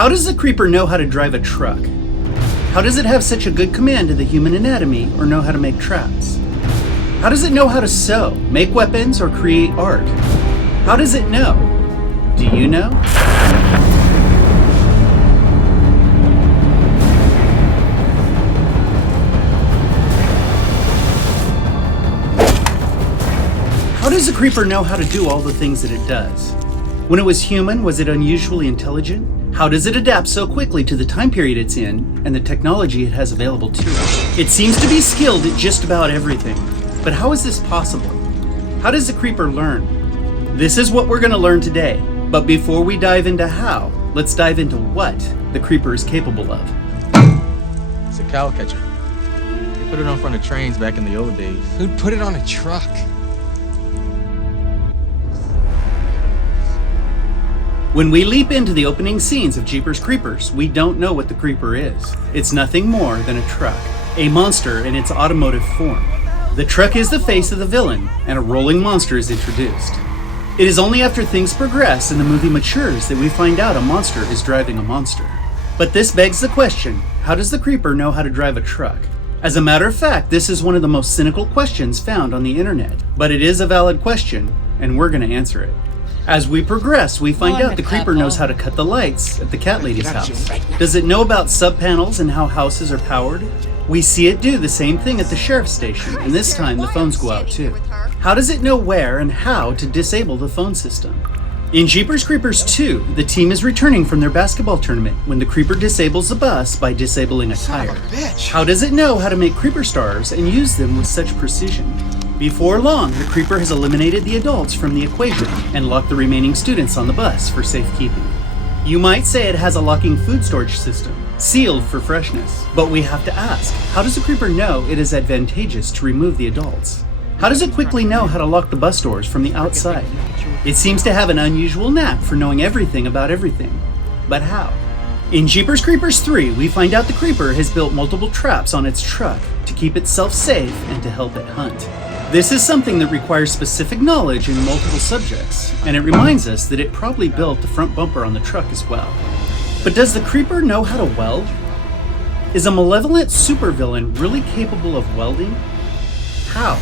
How does the creeper know how to drive a truck? How does it have such a good command of the human anatomy or know how to make traps? How does it know how to sew, make weapons, or create art? How does it know? Do you know? How does a creeper know how to do all the things that it does? When it was human, was it unusually intelligent? How does it adapt so quickly to the time period it's in and the technology it has available to it? It seems to be skilled at just about everything. But how is this possible? How does the creeper learn? This is what we're going to learn today. But before we dive into how, let's dive into what the creeper is capable of. It's a cow catcher. They put it on front of trains back in the old days. Who'd put it on a truck? When we leap into the opening scenes of Jeepers Creepers, we don't know what the creeper is. It's nothing more than a truck, a monster in its automotive form. The truck is the face of the villain, and a rolling monster is introduced. It is only after things progress and the movie matures that we find out a monster is driving a monster. But this begs the question, how does the creeper know how to drive a truck? As a matter of fact, this is one of the most cynical questions found on the internet, but it is a valid question, and we're going to answer it. As we progress, we find out the creeper knows how to cut the lights at the cat lady's house. Does it know about sub-panels and how houses are powered? We see it do the same thing at the sheriff's station, and this time the phones go out too. How does it know where and how to disable the phone system? In Jeepers Creepers 2, the team is returning from their basketball tournament when the creeper disables the bus by disabling a tire. How does it know how to make creeper stars and use them with such precision? Before long, the creeper has eliminated the adults from the equation and locked the remaining students on the bus for safekeeping. You might say it has a locking food storage system, sealed for freshness. But we have to ask, how does the creeper know it is advantageous to remove the adults? How does it quickly know how to lock the bus doors from the outside? It seems to have an unusual knack for knowing everything about everything. But how? In Jeepers Creepers 3, we find out the creeper has built multiple traps on its truck to keep itself safe and to help it hunt. This is something that requires specific knowledge in multiple subjects, and it reminds us that it probably built the front bumper on the truck as well. But does the creeper know how to weld? Is a malevolent supervillain really capable of welding? How?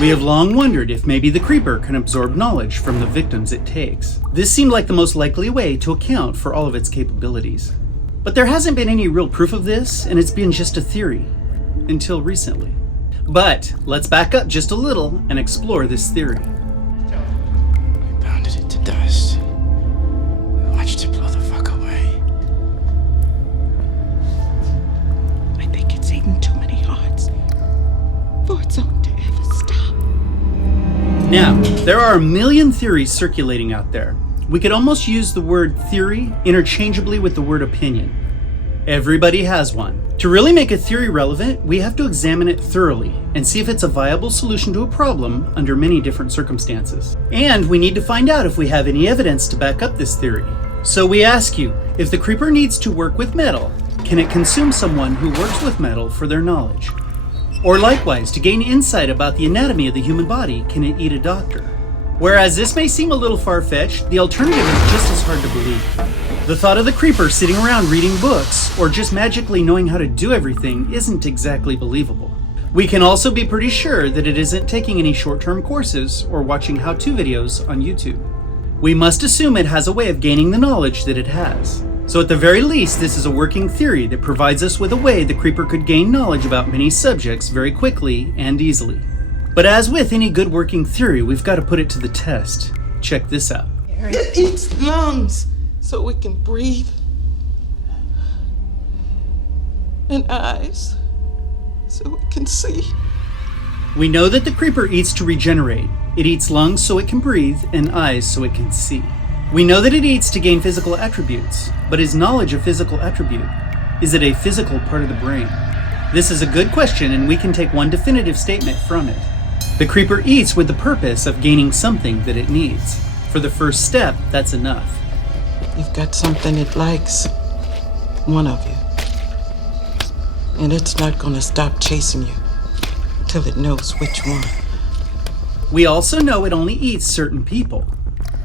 We have long wondered if maybe the creeper can absorb knowledge from the victims it takes. This seemed like the most likely way to account for all of its capabilities. But there hasn't been any real proof of this, and it's been just a theory. Until recently. But let's back up just a little and explore this theory. We pounded it to dust. We watched it blow the fuck away. I think it's eaten too many hearts for its own to ever stop. Now, there are a million theories circulating out there. We could almost use the word theory interchangeably with the word opinion. Everybody has one. To really make a theory relevant, we have to examine it thoroughly and see if it's a viable solution to a problem under many different circumstances. And we need to find out if we have any evidence to back up this theory. So we ask you, if the creeper needs to work with metal, can it consume someone who works with metal for their knowledge? Or likewise, to gain insight about the anatomy of the human body, can it eat a doctor? Whereas this may seem a little far-fetched, the alternative is just as hard to believe. The thought of the creeper sitting around reading books, or just magically knowing how to do everything, isn't exactly believable. We can also be pretty sure that it isn't taking any short-term courses or watching how-to videos on YouTube. We must assume it has a way of gaining the knowledge that it has. So at the very least, this is a working theory that provides us with a way the creeper could gain knowledge about many subjects very quickly and easily. But as with any good working theory, we've got to put it to the test. Check this out. It eats lungs so we can breathe, and eyes so we can see. We know that the creeper eats to regenerate. It eats lungs so it can breathe and eyes so it can see. We know that it eats to gain physical attributes, but is knowledge a physical attribute? Is it a physical part of the brain? This is a good question, and we can take one definitive statement from it. The creeper eats with the purpose of gaining something that it needs. For the first step, that's enough. You've got something it likes, one of you, and it's not gonna stop chasing you. till it knows which one. We also know it only eats certain people.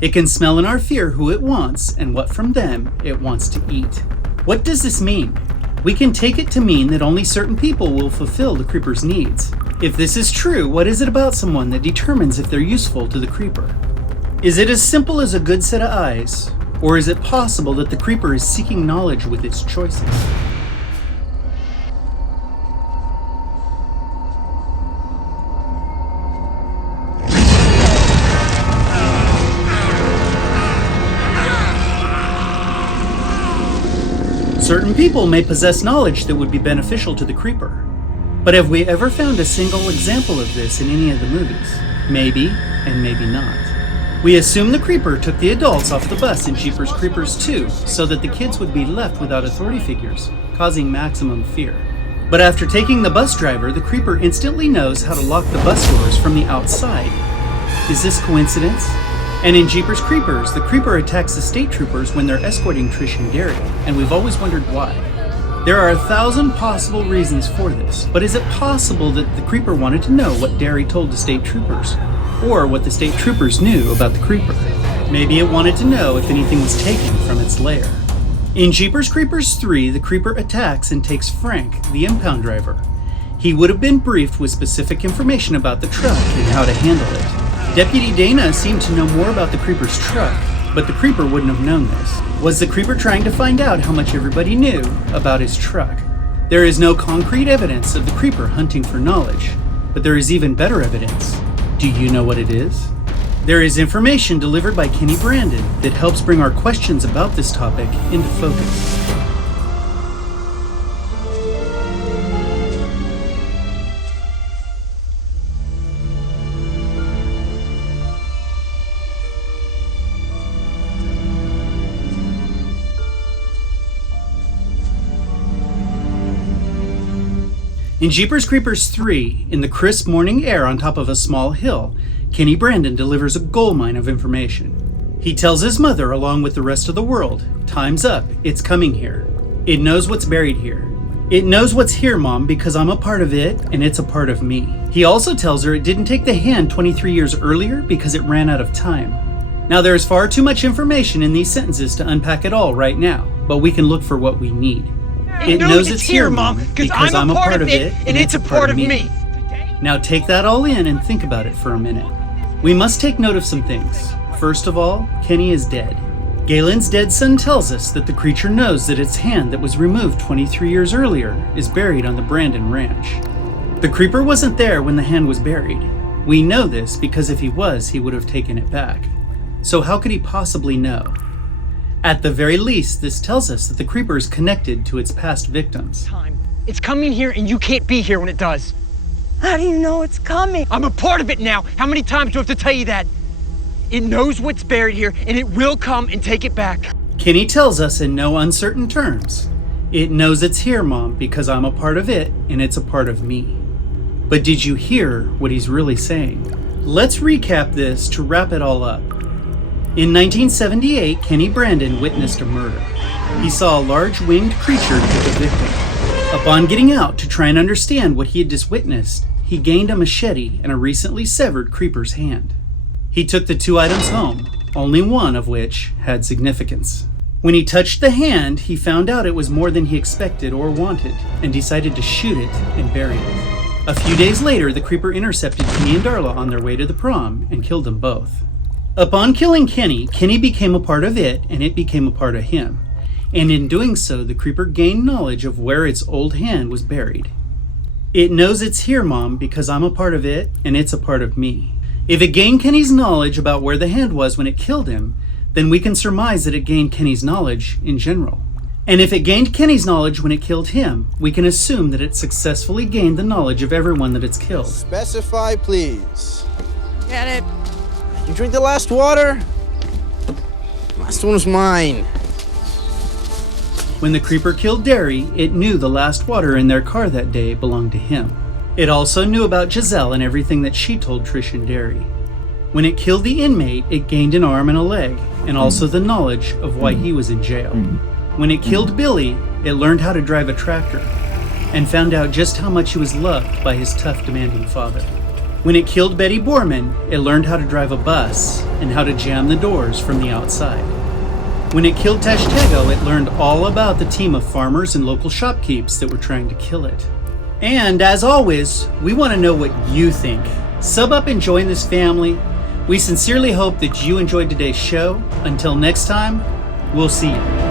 It can smell in our fear who it wants and what from them it wants to eat. What does this mean? We can take it to mean that only certain people will fulfill the creeper's needs. If this is true, what is it about someone that determines if they're useful to the creeper? Is it as simple as a good set of eyes, or is it possible that the creeper is seeking knowledge with its choices? Certain people may possess knowledge that would be beneficial to the creeper. But have we ever found a single example of this in any of the movies? Maybe, and maybe not. We assume the creeper took the adults off the bus in Jeepers Creepers 2 so that the kids would be left without authority figures, causing maximum fear. But after taking the bus driver, the creeper instantly knows how to lock the bus doors from the outside. Is this coincidence? And in Jeepers Creepers, the creeper attacks the state troopers when they're escorting Trish and Gary, and we've always wondered why. There are 1,000 possible reasons for this, but is it possible that the creeper wanted to know what Derry told the state troopers? Or what the state troopers knew about the creeper? Maybe it wanted to know if anything was taken from its lair. In Jeepers Creepers 3, the creeper attacks and takes Frank, the impound driver. He would have been briefed with specific information about the truck and how to handle it. Deputy Dana seemed to know more about the creeper's truck, but the creeper wouldn't have known this. Was the creeper trying to find out how much everybody knew about his truck? There is no concrete evidence of the creeper hunting for knowledge, but there is even better evidence. Do you know what it is? There is information delivered by Kenny Brandon that helps bring our questions about this topic into focus. In Jeepers Creepers 3, in the crisp morning air on top of a small hill, Kenny Brandon delivers a goldmine of information. He tells his mother, along with the rest of the world, time's up, it's coming here. It knows what's buried here. It knows what's here, Mom, because I'm a part of it, and it's a part of me. He also tells her it didn't take the hand 23 years earlier because it ran out of time. Now, there is far too much information in these sentences to unpack it all right now, but we can look for what we need. It knows it's here, Mom, because I'm a part of it, and it's a part of me. Now take that all in and think about it for a minute. We must take note of some things. First of all, Kenny is dead. Galen's dead son tells us that the creature knows that its hand that was removed 23 years earlier is buried on the Brandon Ranch. The creeper wasn't there when the hand was buried. We know this because if he was, he would have taken it back. So how could he possibly know? At the very least, this tells us that the creeper is connected to its past victims. It's coming here and you can't be here when it does. How do you know it's coming? I'm a part of it now. How many times do I have to tell you that? It knows what's buried here and it will come and take it back. Kenny tells us in no uncertain terms, it knows it's here, Mom, because I'm a part of it and it's a part of me. But did you hear what he's really saying? Let's recap this to wrap it all up. In 1978, Kenny Brandon witnessed a murder. He saw a large winged creature take a victim. Upon getting out to try and understand what he had just witnessed, he gained a machete and a recently severed creeper's hand. He took the two items home, only one of which had significance. When he touched the hand, he found out it was more than he expected or wanted, and decided to shoot it and bury it. A few days later, the creeper intercepted Kenny and Darla on their way to the prom and killed them both. Upon killing Kenny, Kenny became a part of it, and it became a part of him. And in doing so, the creeper gained knowledge of where its old hand was buried. It knows it's here, Mom, because I'm a part of it, and it's a part of me. If it gained Kenny's knowledge about where the hand was when it killed him, then we can surmise that it gained Kenny's knowledge in general. And if it gained Kenny's knowledge when it killed him, we can assume that it successfully gained the knowledge of everyone that it's killed. Specify, please. Get it? You drink the last water? Last one was mine. When the creeper killed Derry, it knew the last water in their car that day belonged to him. It also knew about Giselle and everything that she told Trish and Derry. When it killed the inmate, it gained an arm and a leg, and also the knowledge of why he was in jail. When it killed Billy, it learned how to drive a tractor. and found out just how much he was loved by his tough, demanding father. When it killed Betty Borman, it learned how to drive a bus and how to jam the doors from the outside. When it killed Tashtego, it learned all about the team of farmers and local shopkeepers that were trying to kill it. And as always, we want to know what you think. Sub up and join this family. We sincerely hope that you enjoyed today's show. Until next time, we'll see you.